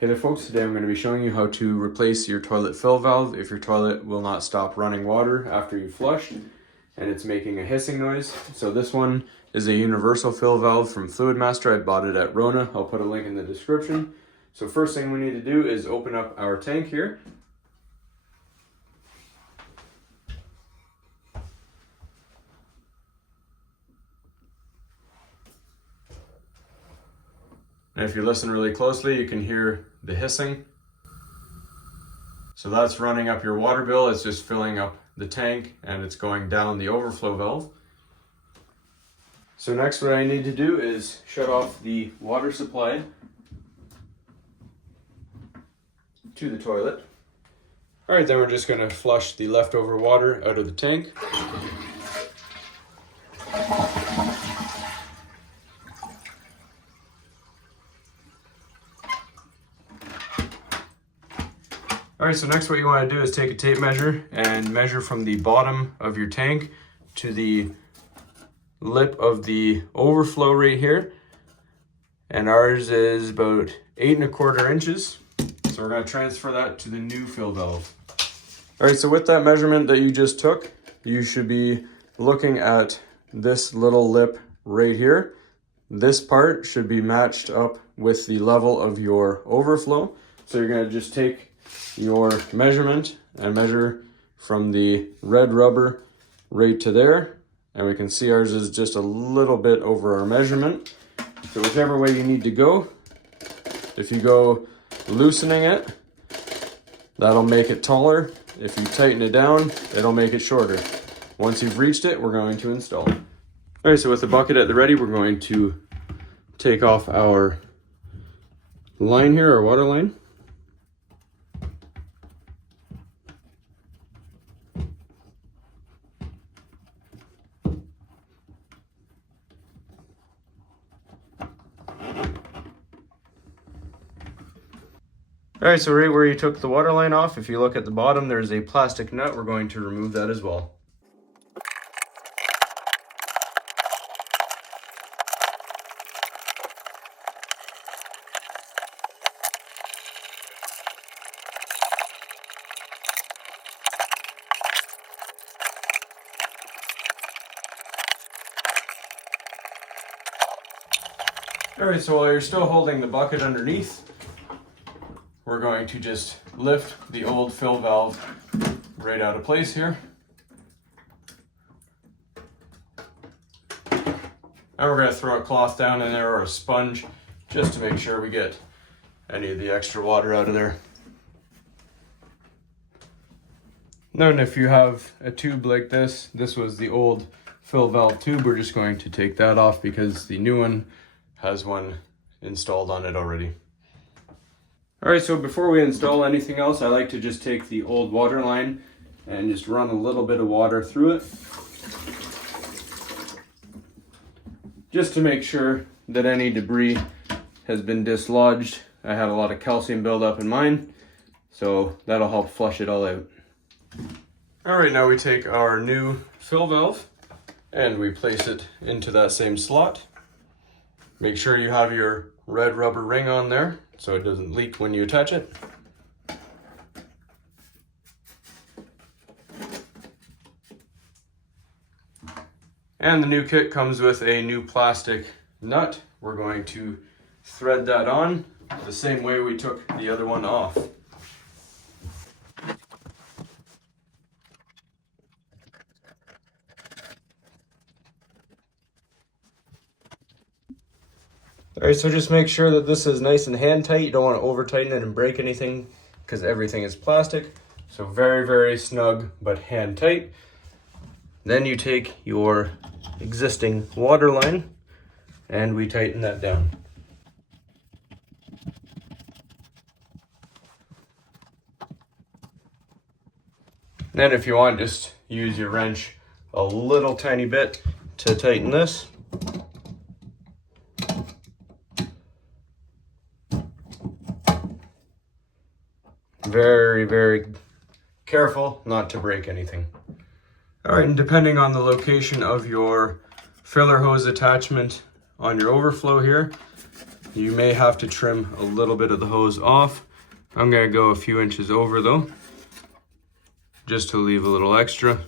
Hey there folks, today I'm going to be showing you how to replace your toilet fill valve if your toilet will not stop running water after you flush and it's making a hissing noise. So this one is a universal fill valve from Fluidmaster. I bought it at Rona. I'll put a link in the description. So first thing we need to do is open up our tank here. And if you listen really closely, you can hear the hissing. So that's running up your water bill. It's just filling up the tank and it's going down the overflow valve. So next what I need to do is shut off the water supply to the toilet. All right, then we're just going to flush the leftover water out of the tank. Alright, so next what you want to do is take a tape measure and measure from the bottom of your tank to the lip of the overflow right here. And ours is about 8 1/4 inches. So we're going to transfer that to the new fill valve. Alright, so with that measurement that you just took, you should be looking at this little lip right here. This part should be matched up with the level of your overflow. So you're going to just take your measurement and measure from the red rubber right to there, and we can see ours is just a little bit over our measurement. So whichever way you need to go, if you go loosening it, that'll make it taller. If you tighten it down, it'll make it shorter. Once you've reached it, we're going to install. All right, so with the bucket at the ready, we're going to take off our line here, our water line. All right, so right where you took the water line off, if you look at the bottom, there's a plastic nut. We're going to remove that as well. All right, so while you're still holding the bucket underneath, we're going to just lift the old fill valve right out of place here. And we're going to throw a cloth down in there or a sponge just to make sure we get any of the extra water out of there. Then if you have a tube like this was the old fill valve tube, we're just going to take that off because the new one has one installed on it already. All right, so before we install anything else, I like to just take the old water line and just run a little bit of water through it, just to make sure that any debris has been dislodged. I had a lot of calcium buildup in mine, so that'll help flush it all out. All right, now we take our new fill valve and we place it into that same slot. Make sure you have your red rubber ring on there so it doesn't leak when you attach it. And the new kit comes with a new plastic nut. We're going to thread that on the same way we took the other one off. All right, so just make sure that this is nice and hand tight. You don't want to over tighten it and break anything because everything is plastic. So very, very snug, but hand tight. Then you take your existing water line and we tighten that down. Then if you want, just use your wrench a little tiny bit to tighten this. Very, very careful not to break anything. All right, and depending on the location of your filler hose attachment on your overflow here, You may have to trim a little bit of the hose off. I'm gonna go a few inches over though, just to leave a little extra.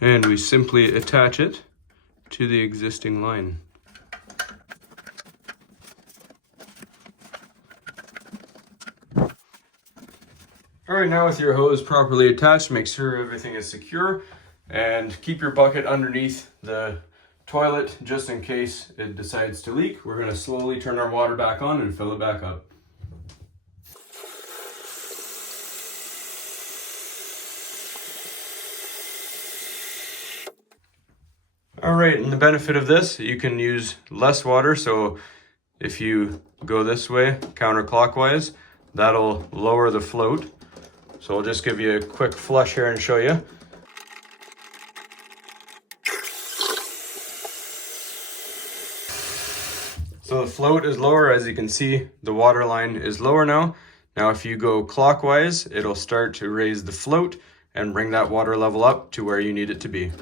And we simply attach it to the existing line. All right, now with your hose properly attached, make sure everything is secure and keep your bucket underneath the toilet just in case it decides to leak. We're gonna slowly turn our water back on and fill it back up. All right, and the benefit of this, you can use less water. So if you go this way, counterclockwise, that'll lower the float. So I'll just give you a quick flush here and show you. So the float is lower, as you can see, the water line is lower now. Now if you go clockwise, it'll start to raise the float and bring that water level up to where you need it to be.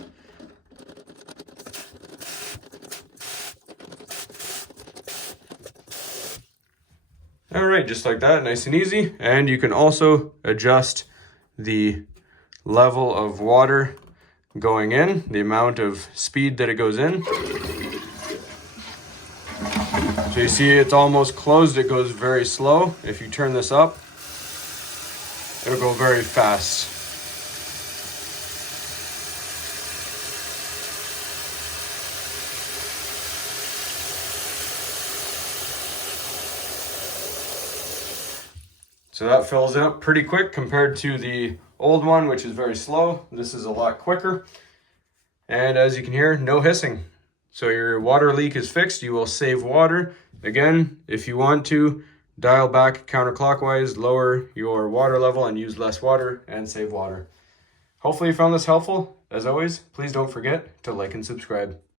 All right, just like that, nice and easy. And you can also adjust the level of water going in, the amount of speed that it goes in. So you see it's almost closed, it goes very slow. If you turn this up, it'll go very fast. So that fills it up pretty quick compared to the old one, which is very slow. This is a lot quicker. And as you can hear, no hissing. So your water leak is fixed. You will save water. Again, if you want to, dial back counterclockwise, lower your water level and use less water and save water. Hopefully you found this helpful. As always, please don't forget to like and subscribe.